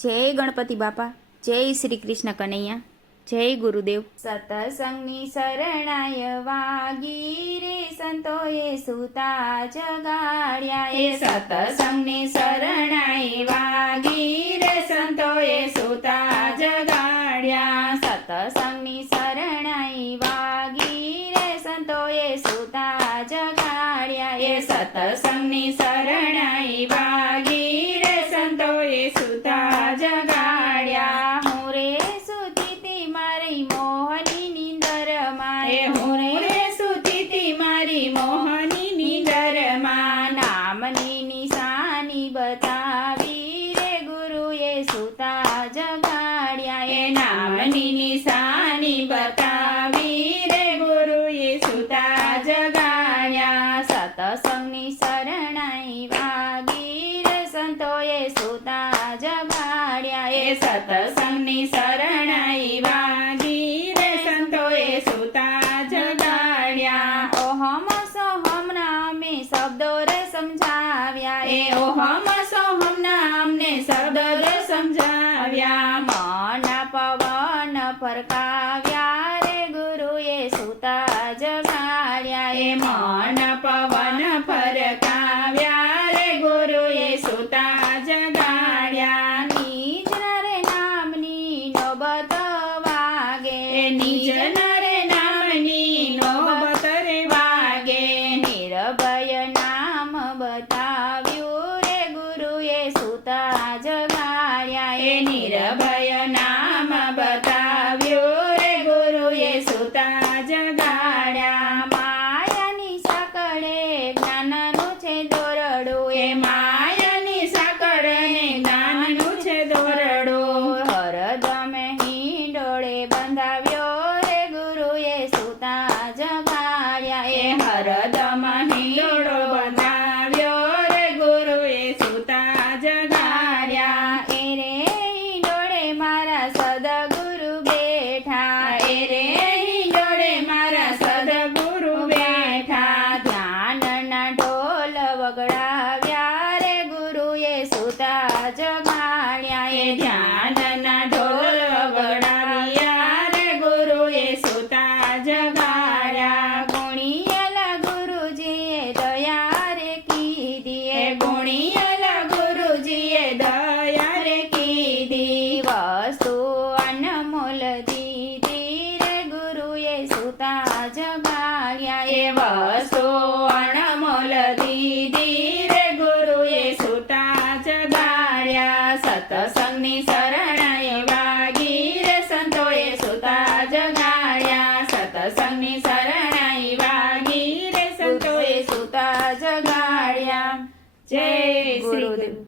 જય ગણપતિ બાપા, જય શ્રી કૃષ્ણ કનૈયા, જય ગુરુદેવ। સતસંગની શરણાય વાગી રે સંતોએ સુતા જગાડ્યા। એ સતસંગની શરણાય વાગી રે સંતોએ સુતા જગાડ્યા। સતસંગની શરણાય વાગી રે સંતોએ સુતા જગાડ્યા। એ સતસંગની શરણાય વાગી રે સંતોએ સુતા જગાડ્યા। હું રે સુતી તી મારી મોહની નીંદરમાં, એ હું રે સુતી તી મારી મોહની નીંદરમાં। નામની નિશાની બતાવી રે ગુરુએ સુતા જગાડ્યા। એ નામની નિશાની બતાવી રે ગુરુએ સુતા જગાડ્યા। સતસંગની શરણાઈ વાગી રે સંતોએ સુતા જગાડ્યા। એ સતસંગની શરણાઈ વાગી રે સંતોએ સુતા જગાડ્યા। ઓહમ સોહમ નામે શબ્દો રે સમજાવ્યા। એ ઓહમ સોહમ નામને શબ્દો રે સમજાવ્યા। મના પવન ફરકાવ્યા રે ગુરુએ સુતા જગાડ્યા। એ મન પવન ફરકાવ્યા રે ગુરુએ સુતા જગાડ્યા। નિજ રે નામની નોબત વાગે, નિજ રે નામની નોબત રે વાગે। નિર્ભય નામ બતાવ્યું રે ગુરુએ સુતા જગાડ્યા। એ નિર્ભય નામ બતાવ્યું રે ગુરુએ સુતા જગાડ્યા। માયાની સાકળે જ્ઞાનનું છે દોરડું, એ માયાની સાકળે જ્ઞાનનું છે દોરડું। હરદમ હિંડોળે બંધાવ્યો રે ગુરુએ સુતા જગાડ્યા। એ હરદમ હિંડોળો બંધાવ્યો રે ગુરુએ સુતા જગાડ્યા। એ રે હિંડોળે મારા સદગુરુ બેઠા, એ રે હિંડોળે મારા સદગુરુ બેઠા। ધ્યાનના ઢોલ વગડાવ્યા રે ગુરુએ સુતા જગાડ્યા। એ ધ્યાનના ઢોલ વગડાવ્યા રે ગુરુએ સુતા જગાડ્યા। ગુણિયલા ગુરુજીએ દયા રે કીધી, એ ગુણિયલા ગુરુજીએ દયા રે કીધી। વસ્તુ અનમોલ દીધી રે ગુરુએ સુતા જગાડ્યા। એ વસ્તુ અનમોલ દીધી રે ગુરુએ સુતા જગાડ્યા। સતસંગની શરણ